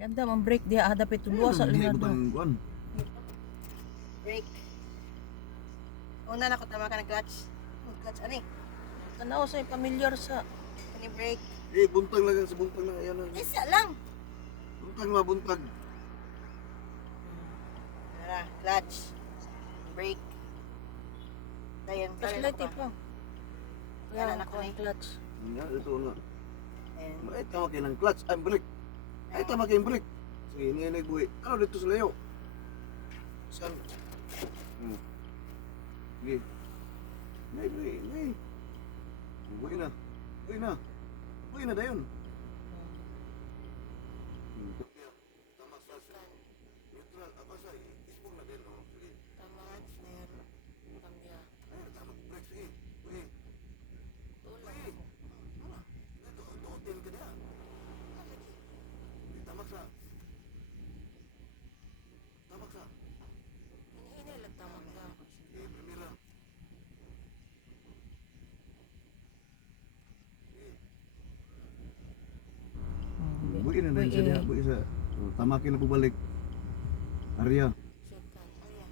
Ganda man break dia dapat tulo sa Hindi linado. butang kuan. Break. Una na ko tama ka ng clutch. Clutch ani. Tanaw sa familiar sa Ani break. Buntag lang sa buntag lang ayan. Isa lang. Buntag nga buntag. Tara, clutch. Break. Dayan, flashlight pa. Yan Yan anak ko ni. clutch. Nga ito na. And Ay tama kayo ng clutch, ay brake. Ay tama kayo ng brake. Sige, ngayon nagbuhi. Ano dito sa layo? Saan? Sige. Ngay, ngay, ngay. Buhi na. Buhi na. Buhi na dayon. Tama sa neutral. Apa sa ispong na din. Sige. tama na yan. Cambia. Ay, tama. Brake, sige. Buhi. Buhi. Ito, tuotin ka na. Tamak sa. Tamak sa. Hinihinay lang tama ka. Sige, primera. Buhi na din siya diha. Buhi sa. Tamakin na bubalik. Arya. Second. Ayan.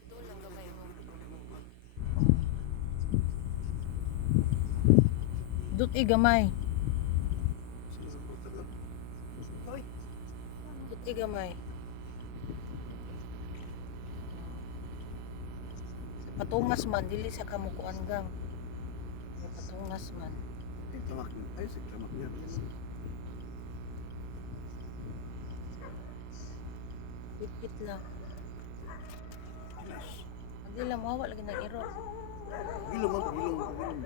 Ito lang gamay mo. Dut gamay. Hoy. Dut gamay. Patungas man dili sa kamukuan gang. Patungas man. Ay, tamak. Ay, sige, tamak niya. Pit lang. Alas. Hindi lang mawa lagi ng iro. Gilom ako, gilom ako, gilom.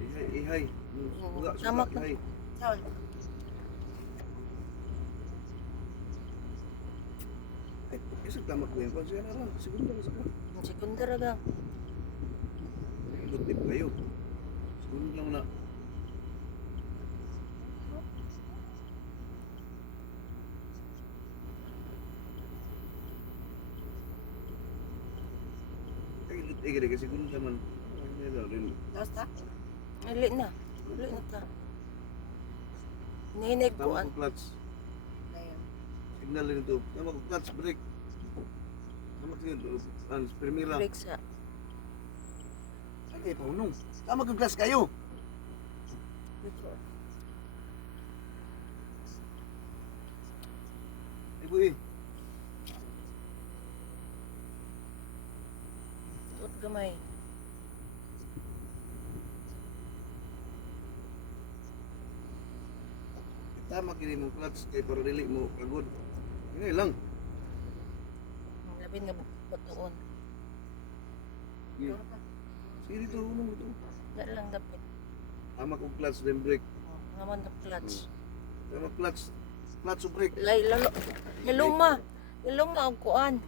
Ihay, ihay. Buga, Tamak suka, na. ihay. Saul. Ay, isang tamak ko yan. Pansiya na lang. Segundo na saka. Ang sekundara gang. Lutip kayo. Segundo lang na. Ay, lutip ka kasi segundo naman. Ay, daw rin. Tapos ta? Ali na. Ali na ta. Ninig ko Tama an. ko clutch. Dayan. Signal rin ito. Tama ko clutch, brake. Tama ko primera. Break sa. Ay, paunong. Tama ko glass kayo. Ay, buhi. Dut gamay. Tama kini mo clutch kay para dili mo kagod. Ini lang. Labi nga batuon. Sige. Sige dito, unong ito. Nga lang dapat. Tama ko clutch then brake. Naman na clutch. Tama clutch. Clutch o brake. Lay lalo. Niluma. Niluma ang kuan.